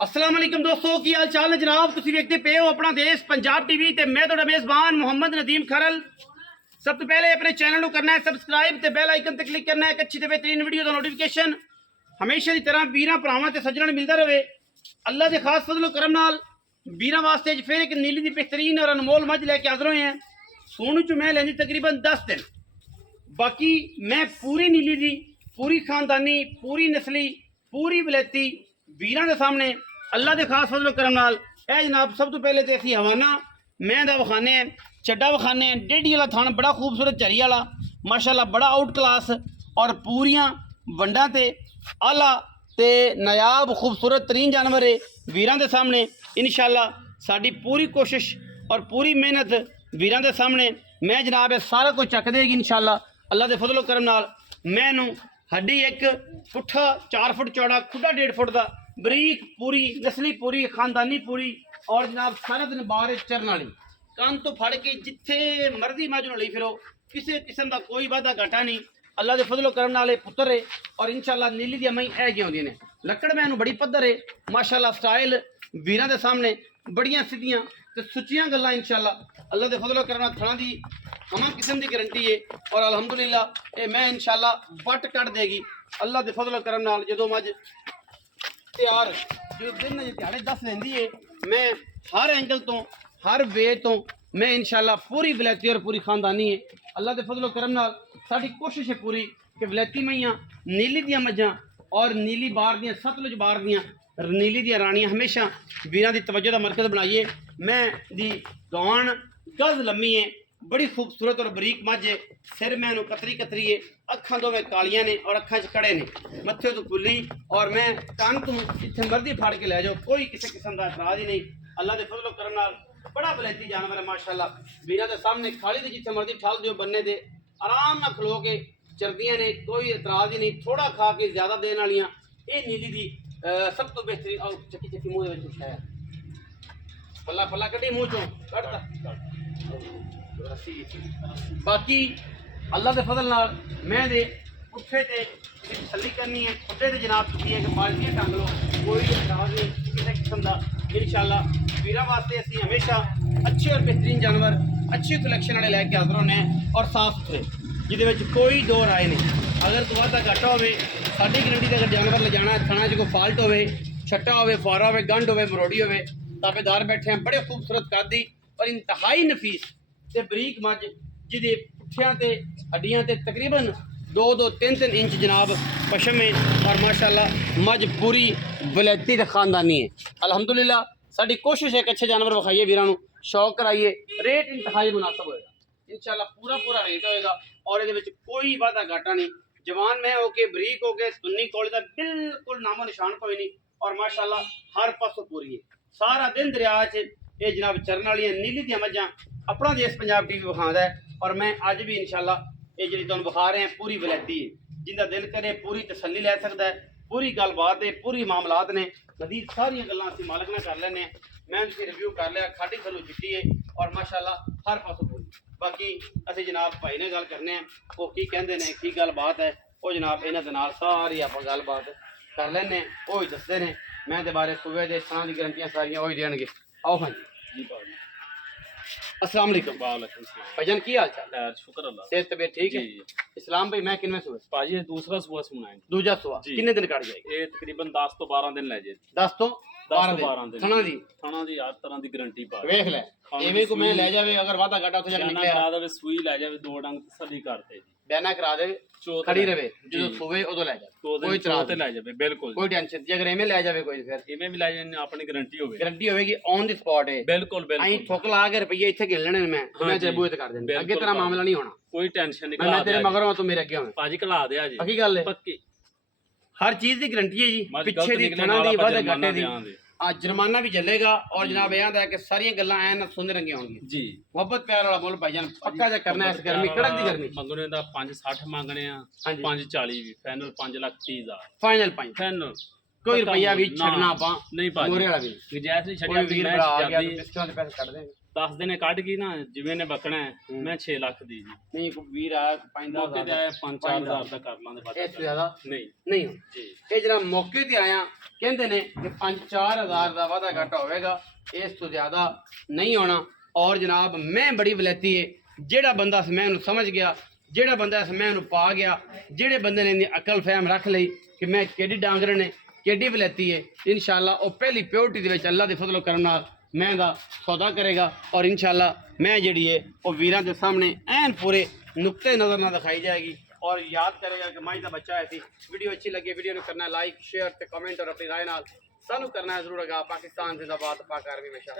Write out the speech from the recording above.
अस्सलाम वालेकुम दोस्तों की हाल चाल है जनाब। तुसीं वेखदे पे हो अपना देश पंजाब टीवी ते मैं तुहाडा मेज़बान मोहम्मद नदीम खरल। सब तो पहले अपने चैनल को करना है सबसक्राइब ते बेल आइकन ते क्लिक करना है। एक अच्छी ते बेहतरीन वीडियो का नोटिफिकेशन हमेशा की तरह वीरां भरावां ते सज्जणां मिलता रहे। अल्लाह के खास फजलो करम नाल वीरां वास्ते अज फिर एक नीली की बेहतरीन और अनमोल मझ लैके हाज़र होए हैं। सूण चो मैं लैंदी तकरीबन 10 दिन, बाकी मैं पूरी नीली दी पूरी खानदानी पूरी नस्ली पूरी वलैती वीरां दे सामने अल्लाह के खास फजलो करम नाल ए जनाब सब तो पहले तो असी हवाना मैं दा विखाने चड्डा विखाने डेढ़ी वाला थान बड़ा खूबसूरत झरी वाला माशाल्लाह बड़ा आउट क्लास और पूरियां वंडा ते आला ते नायाब खूबसूरत तरीन जानवर है वीरां दे सामने। इंशाल्लाह साडी पूरी कोशिश और पूरी मेहनत वीरां दे सामने मैं जनाब ये सारा कुछ चक देगी इंशाल्लाह अल्लाह के फजलो करम नाल। मैनू हड्डी एक पुट्ठा 4 फुट चौड़ा खुदा 1.5 फुट का बरीक पूरी नस्ली पूरी खानदानी पूरी और जनाब सारा दिन बाहर चरन वाली कान तो फड़ के जिथे मर्जी मज ली फिरो किसी किस्म का कोई वादा घाटा नहीं। अल्लाह के फजलो करम नाल पुत्र है और इंशाल्लाह नीली दी मई ऐ आउंदियां ने लकड़ मैनू बड़ी पद्धर है माशाल्लाह स्टाइल वीरां दे सामने बड़ियां सीधियां ते सुच्चियां गल्लां इंशाल्लाह अल्लाह के फजलो करम नाल थणा दी हमा किस्म की गारंटी है और अल्हम्दुलिल्लाह ये मैं इंशाल्लाह वट कट देगी अल्लाह के फजलो करम नाल। जदों मज तैयार जो दिन दिहाड़े 10 लेंदी है मैं हर एंगल तो हर वे तो मैं इंशाल्लाह पूरी वलैती और पूरी खानदानी है अल्लाह के फजलो करम नाल। साडी कोशिश है पूरी कि वलैती मईयां नीली दियां मज्जां और नीली बार दियां सतलुज बार दियां नीली दियां रानियां हमेशा वीरां दी तवज्जो दा मरकज़ बनाइए। मैं दी गवान गज लम्मी है बड़ी खूबसूरत और बरीक मझ है सिर मैनू कतरी कतरी है अखां दोवें कालियां ने और अखां च कड़े ने मत्थे तो खुली और मैं कान तू जिथे मर्जी फाड़ के लै जाओ कोई किसी किस्म का एतराज ही नहीं। अल्लाह के फजलो करम नाल बड़ा वलैती जानवर है माशाल्लाह। वीरां दे सामने खाली दे जिथे मर्जी ठाल दिओ बन्ने दे आराम नाल खलो के चरदियां ने कोई एतराज ही नहीं। थोड़ा खा के ज्यादा देने वालियां ये नीली दी सब तो बेहतरीन और चक्की चक्की मुँह दे विच है पल्ला पल्ला कड्ढी मुँह चों कढ़ता। बाकी अल्लाह के फजल नाल मैं दे पुट्ठे ते तसल्ली करनी है खुदे ते जनाब चुकी है कि बाल्टियां टंग लो कोई एतराज नहीं किसी किस्म का इंशाल्लाह। वीरां वास्ते असीं हमेशा अच्छे और बेहतरीन जानवर अच्छी कलैक्शन वाले लैके हाज़र होने हैं और साफ सुथरे जिहदे विच कोई दो राय नहीं। अगर तो वादा घाटा होवे साडी गरंटी ते अगर जानवर ले जाना थाना च कोई फॉल्ट होवे छट्टा होवे फुआरा होवे गंढ होवे मरोड़ी होवे ताबेदार बैठे हैं बड़े खूबसूरत कादी और इंतहाई नफीस ते बरीक मझ जिहदे पुट्ठियां ते हड्डियां ते तकरीबन 2-3 इंच जनाब पशम है और माशाल्लाह मझ पूरी वलैती ते खानदानी है अल्हम्दुलिल्लाह। साडी कोशिश है कि अच्छे जानवर विखाइए वीरां नूं शौक कराइए रेट इंतहाई मुनासिब होएगा इंशाल्लाह पूरा रेट होएगा और इहदे विच कोई वादा घाटा नहीं। जवान मैं होके बरीक होके सुन्नी कोल दा बिल्कुल नामो निशान कोई नहीं और माशाल्लाह हर पासों पूरी है सारा दिन दरिया च ये जनाब चरन वाली नीली दियां मझां अपना देश पंजाब टीवी विखांदा है और मैं अज भी इंशाल्लाह ये जी तुहानूं विखा रहे हैं पूरी वलैती है जिंदा दिल करे पूरी तसल्ली लै सकता है पूरी गलबात है पूरी मामलात ने नदीर सारियां गल्लां असीं मालक नाल कर लैने मैं उनकी रिव्यू कर लिया खाड़ी थल्लों चिट्टी है और माशाल्लाह हर पासों पूरी। बाकी असीं जनाब भाई नाल गल करने वो की कहंदे ने की गलबात है वो जनाब इन्हां दे नाल सारी आपां गलबात कर लैने वो ही दसदे ने मैं दे बारे सूबे दे थां दी गारंटियां सारियां वो ही देणगे। आओ हाँ जी अस्सलाम वालेकुम। वालेकुम सलाम भाईजान की हाल चाल यार शुक्र अल्लाह सेहत तबीयत ठीक है? इस्लाम भाई मैं किनवें सूबे पाजी ये दूसरा सुबह सुना है दूजा सुबह जी। कितने दिन कट जाएगी? ये तकरीबन 10 तो 12 दिन ले जाए 10 तो 12 दिन थाना दी थाना दी हर तरह दी गारंटी पा वेख ले एवें को मैं ले जावे अगर वादा घाटा उथे जाके बयाना निकले करा देवे सुई ले जावे दो डंग तसल्ली करते जी बयाना करा दे चौथ खड़ी ले- रवे जो जी। सुबह उदो ले जा तो कोई चौथ इतराज ले जावे बिल्कुल कोई टेंशन नहीं। अगर एवें ले जावे कोई फिर इवें भी ले जाने अपनी गारंटी होवे गारंटी होवेगी ऑन द स्पॉट है बिल्कुल आई बिल्कुल ठोक ला के रुपये इथे गिन लेने मैं हाँ मैं जी। जेबू कर देने बिल्कुल अगे तेरा भाई। मामला नहीं होना कोई टेंशन नहीं मैं कला तेरे दे मगर हूं तू मेरे अगे होवे पाजी कला दे जी पक्की गल है पक्की हर चीज की गारंटी है जी मज पिछे गलत दी निकले थाना दी नाला वादे जुर्माना घाटे दी देआं दे। आज जुर्माना भी चलेगा और जनाब यहां है कि सारी गल्लां ऐन सुन रंगी होंगी जी मोहब्बत प्यार वाला बोल भाईजान पक्का जा करना है इस गर्मी कड़क दी गर्मी मंगने ਦਾ 560 ਮੰਗਣੇ ਆ हाँ जी। 540 ਵੀ ਫਾਈਨਲ 5,30,000 फाइनल पाई ਫਾਈਨਲ कोई रुपया भी छड़ना आपा नहीं पाजी मोरे वाला भी गुंजाइश नहीं कोई छड़िया वीर मैं बड़ा आ गया तो जादी बिस्कुटां दे पैसे कट देंगे 10 ਦਿਨੇ ਕੱਢ ਗਈ ਨਾ ਜਿਵੇਂ ਨੇ ਬੱਕਣਾ ਹੈ, ਮੈਂ 6 ਲੱਖ ਦੀ ਜੀ। ਨਹੀਂ ਕੋਈ ਵੀਰ ਆਇਆ ਪੈਂਦਾ ਮੌਕੇ ਤੇ ਆਇਆ 5-4 ਹਜ਼ਾਰ ਦਾ ਕਰ ਲਾਂਦੇ ਬਾਅਦ ਇਸ ਤੋਂ ਜ਼ਿਆਦਾ ਨਹੀਂ ਨਹੀਂ ਜੀ। ਇਹ ਜਿਹੜਾ ਮੌਕੇ ਤੇ ਆਇਆ ਕਹਿੰਦੇ ਨੇ ਕਿ 5-4 ਹਜ਼ਾਰ ਦਾ ਵਾਧਾ ਘਾਟਾ ਹੋਵੇਗਾ, ਇਸ ਤੋਂ ਜ਼ਿਆਦਾ ਨਹੀਂ ਹੋਣਾ। ਔਰ ਜਨਾਬ ਮੈਂ ਬੜੀ ਵਲੈਤੀ ਹੈ, ਜਿਹੜਾ ਬੰਦਾ ਇਸ ਮੈਂ ਨੂੰ ਸਮਝ ਗਿਆ, ਜਿਹੜਾ ਬੰਦਾ ਇਸ ਮੈਂ ਨੂੰ ਪਾ ਗਿਆ, ਜਿਹੜੇ ਬੰਦੇ ਨੇ ਇਹਦੀ ਅਕਲ ਫਹਿਮ ਰੱਖ ਲਈ ਕਿ ਮੈਂ ਕਿਹੜੀ ਡਾਂਗਰ ਨੇ ਕਿਹੜੀ ਵਲੈਤੀ ਹੈ, ਇਨਸ਼ਾਅੱਲਾ ਉਹ ਪਹਿਲੀ ਪਿਓਰਟੀ ਦੇ ਵਿੱਚ ਅੱਲਾ ਦੇ ਫਜ਼ਲ ਕਰਮ ਨਾਲ ਮੈਂ ਦਾ ਸੌਦਾ ਕਰੇਗਾ। ਔਰ ਇਨਸ਼ਾਅੱਲਾ ਮੈਂ ਜਿਹੜੀ ਹੈ ਉਹ ਵੀਰਾਂ ਦੇ ਸਾਹਮਣੇ ਐਨ ਪੂਰੇ ਨੁਕਤੇ ਨਜ਼ਰ ਨਾਲ ਦਿਖਾਈ ਜਾਏਗੀ। ਔਰ ਯਾਦ ਕਰੇਗਾ ਕਿ ਮਾਈ ਦਾ ਬੱਚਾ ਹੈ ਸੀ। ਵੀਡੀਓ ਅੱਛੀ ਲੱਗੇ ਵੀਡੀਓ ਨੂੰ ਕਰਨਾ ਲਾਈਕ ਸ਼ੇਅਰ ਤੇ ਕਮੈਂਟ, ਔਰ ਆਪਣੀ ਰਾਏ ਨਾਲ ਸਾਨੂੰ ਕਰਨਾ ਜ਼ਰੂਰ ਹੈਗਾ। ਪਾਕਿਸਤਾਨ ਜ਼ਿੰਦਾਬਾਦ, ਪਾਕ ਆਰਮੀ ਹਮੇਸ਼ਾ।